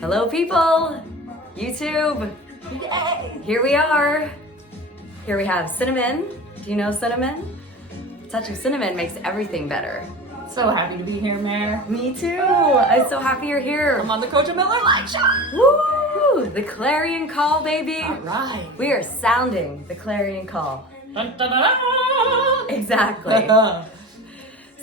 Hello, people! YouTube! Yay! Here we are. Here we have cinnamon. Do you know cinnamon? A touch of cinnamon makes everything better. So happy to be here, Mare. Me too! I'm so happy you're here. I'm on the Coach Miller Light Show. Woo! The Clarion call, baby. All right. We are sounding the Clarion call. Dun, dun, dun, dun. Exactly.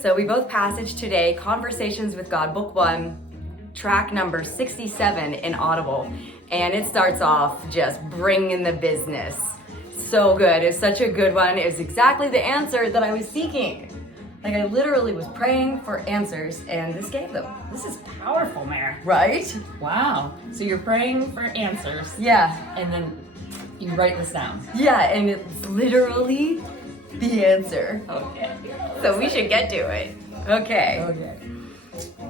So we both passage today, Conversations with God, Book 1, track number 67 in Audible. And it starts off just bringing the business. So good. It's such a good one. It was exactly the answer that I was seeking. Like I literally was praying for answers and this gave them. This is powerful, Mare. Right? Wow. So you're praying for answers. Yeah. And then you write this down. Yeah, and it's literally the answer. Okay. So we should get to it. Okay. Okay.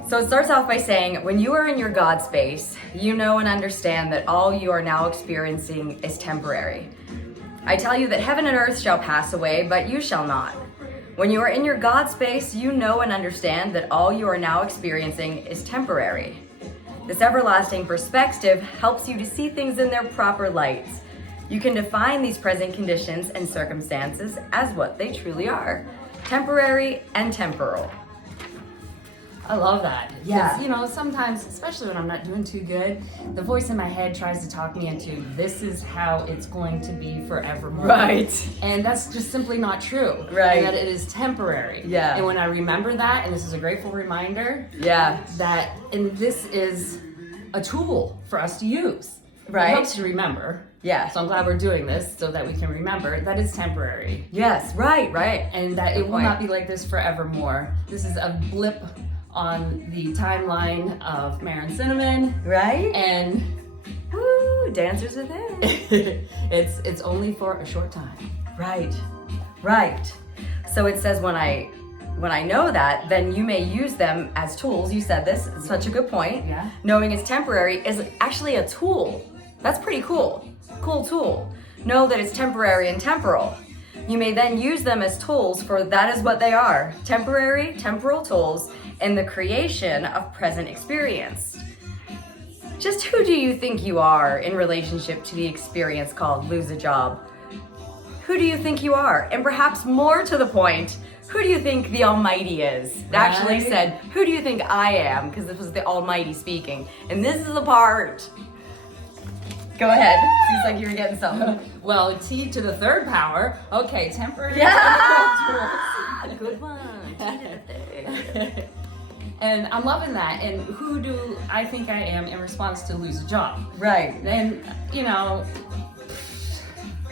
So it starts off by saying, when you are in your God space, you know and understand that all you are now experiencing is temporary. I tell you that heaven and earth shall pass away, but you shall not. When you are in your God space, you know and understand that all you are now experiencing is temporary. This everlasting perspective helps you to see things in their proper light. You can define these present conditions and circumstances as what they truly are, temporary and temporal. I love that. 'Cause, Yeah. You know, sometimes, especially when I'm not doing too good, the voice in my head tries to talk me into this is how it's going to be forevermore. Right. And that's just simply not true. Right. And that it is temporary. Yeah. And when I remember that, and this is a grateful reminder, Yeah. that, and this is a tool for us to use. Right. It helps you remember. Yeah. So I'm glad we're doing this so that we can remember that it's temporary. Yes, right. And that it will not be like this forevermore. This is a blip on the timeline of Mare and Cinnamon. Right? And Woo, dancers within. it's only for a short time. Right. Right. So it says when I know that, then you may use them as tools. You said this, it's such a good point. Yeah. Knowing it's temporary is actually a tool. That's pretty cool. Cool tool. Know that it's temporary and temporal. You may then use them as tools, for that is what they are. Temporary, temporal tools in the creation of present experience. Just who do you think you are in relationship to the experience called lose a job? Who do you think you are? And perhaps more to the point, who do you think the Almighty is? It actually Right. said, who do you think I am? Because this was the Almighty speaking. And this is the part. Go ahead. Seems like you were getting something. Well, T to the third power. Okay, temporary. Yeah! Good one. T to the third. And I'm loving that. And who do I think I am in response to lose a job? Right. And, you know,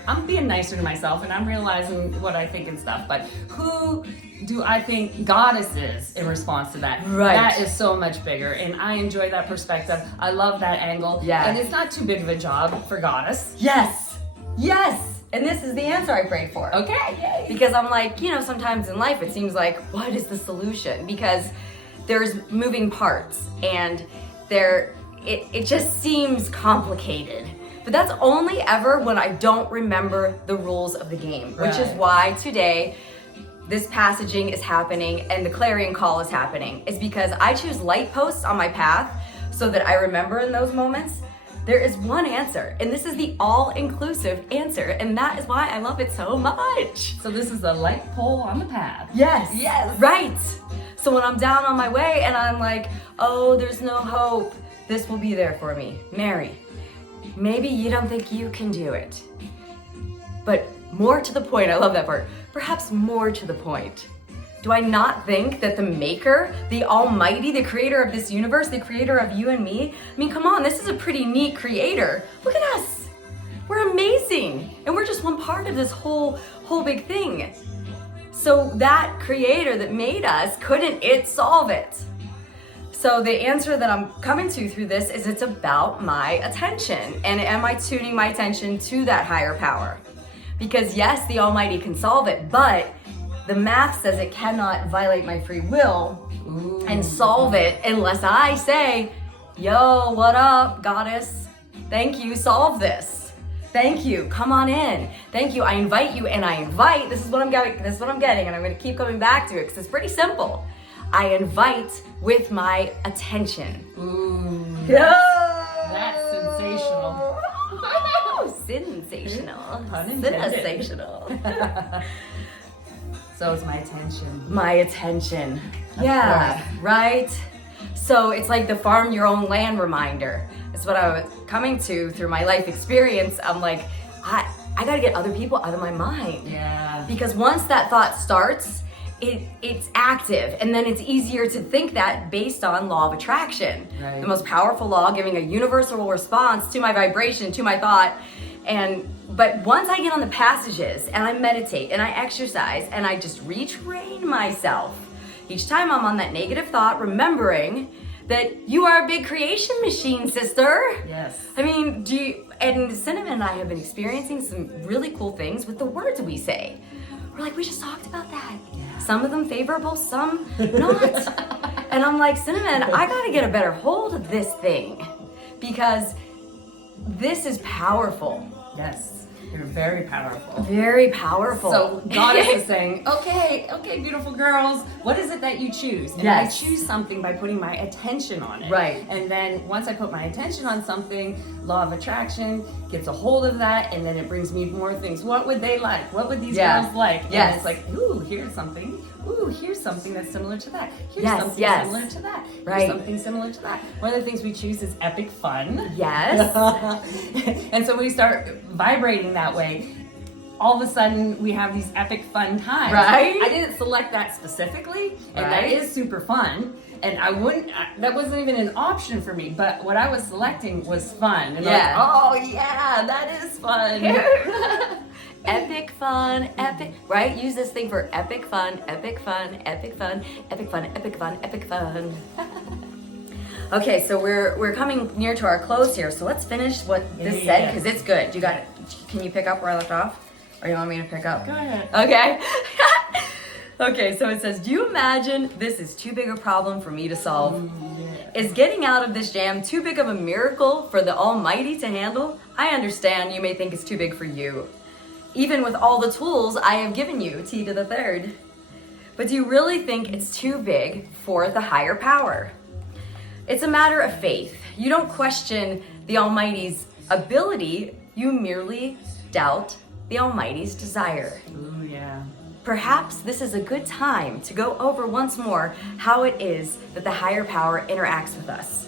I'm being nicer to myself and I'm realizing what I think and stuff, but who do I think Goddess is in response to that? Right. That is so much bigger and I enjoy that perspective. I love that angle. Yeah. And it's not too big of a job for Goddess. Yes. Yes. And this is the answer I prayed for. Okay, yay. Because I'm like, you know, sometimes in life it seems like, what is the solution? Because there's moving parts and it just seems complicated. But that's only ever when I don't remember the rules of the game, which is Right. why today this passaging is happening and the Clarion call is happening. Is because I choose light posts on my path so that I remember in those moments there is one answer, and this is the all-inclusive answer, and that is why I love it so much. So this is the light pole on the path. Yes. Yes. Right. So when I'm down on my way and I'm like, oh, there's no hope, this will be there for me. Mary, maybe you don't think you can do it. But more to the point, I love that part. Perhaps more to the point. Do I not think that the maker, the almighty, the creator of this universe, the creator of you and me, I mean, come on, this is a pretty neat creator. Look at us. We're amazing. And we're just one part of this whole big thing. So that creator that made us, couldn't it solve it? So the answer that I'm coming to through this is it's about my attention. And am I tuning my attention to that higher power? Because yes, the Almighty can solve it, but the math says it cannot violate my free will and solve it unless I say, yo, what up, goddess? Thank you, solve this. Thank you, come on in. Thank you, I invite you, and I invite, this is what I'm getting, and I'm gonna keep coming back to it because it's pretty simple. I invite with my attention. Ooh. Yeah. Sensational. Pun intended. Sensational. So it's my attention. My attention. Yeah, right? So it's like the farm your own land reminder. It's what I was coming to through my life experience. I'm like, I gotta get other people out of my mind. Yeah. Because once that thought starts, it's active, and then it's easier to think that based on law of attraction. Right. The most powerful law, giving a universal response to my vibration, to my thought. But once I get on the passages and I meditate and I exercise and I just retrain myself, each time I'm on that negative thought, remembering that you are a big creation machine, sister. Yes. I mean, and Cinnamon and I have been experiencing some really cool things with the words we say. We're like, we just talked about that. Yeah. Some of them favorable, some not. And I'm like, Cinnamon, I gotta get a better hold of this thing because this is powerful. Yes. You're very powerful. Very powerful. So Goddess is saying, okay, beautiful girls, what is it that you choose? And I choose something by putting my attention on it. Right. And then once I put my attention on something, law of attraction gets a hold of that, and then it brings me more things. What would they like? What would these girls like? Yes. And it's like, ooh, here's something. Ooh, here's something that's similar to that. Here's something similar to that. Right. Here's something similar to that. One of the things we choose is epic fun. Yes. And so we start vibrating that way. All of a sudden, we have these epic fun times. Right. I didn't select that specifically, and that Right. is super fun. And that wasn't even an option for me, but what I was selecting was fun. And Yeah. oh yeah, that is fun. Epic fun, epic, right? Use this thing for epic fun, epic fun, epic fun, epic fun, epic fun, epic fun. Okay, so we're coming near to our close here, so let's finish what this said, because it's good. Can you pick up where I left off? Or you want me to pick up? Go ahead. Okay. Okay, so it says, do you imagine this is too big a problem for me to solve? Is getting out of this jam too big of a miracle for the Almighty to handle? I understand you may think it's too big for you, even with all the tools I have given you, T to the third. But do you really think it's too big for the higher power? It's a matter of faith. You don't question the Almighty's ability, you merely doubt the Almighty's desire. Ooh, yeah. Perhaps this is a good time to go over once more how it is that the higher power interacts with us.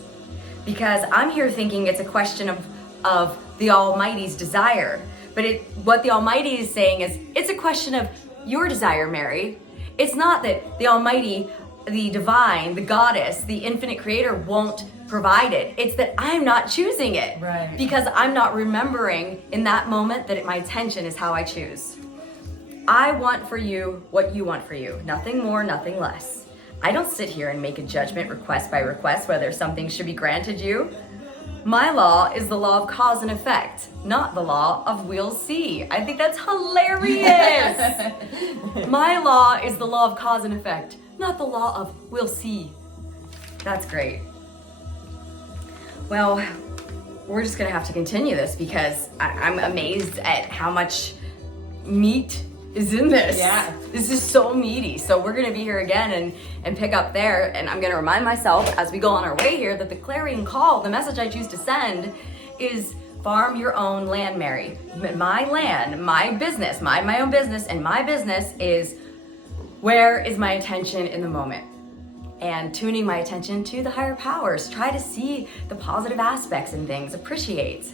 Because I'm here thinking it's a question of the Almighty's desire. But what the Almighty is saying is, it's a question of your desire, Mary. It's not that the Almighty, the divine, the goddess, the infinite creator won't provide it. It's that I'm not choosing it. Right. Because I'm not remembering in that moment that my attention is how I choose. I want for you what you want for you. Nothing more, nothing less. I don't sit here and make a judgment request by request whether something should be granted you. My law is the law of cause and effect, not the law of we'll see. I think that's hilarious. My law is the law of cause and effect, not the law of we'll see. That's great. Well, we're just gonna have to continue this because I'm amazed at how much meat is in this. Yeah. This is so meaty. So we're gonna be here again and pick up there, and I'm gonna remind myself as we go on our way here that the clarion call, the message I choose to send is farm your own land, Mary. My land, my business, my own business, and my business is where is my attention in the moment? And tuning my attention to the higher powers. Try to see the positive aspects in things, appreciate.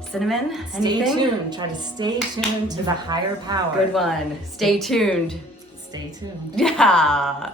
Cinnamon, anything? Stay tuned. Try to stay tuned to the higher power. Good one. Stay tuned. Stay tuned. Yeah.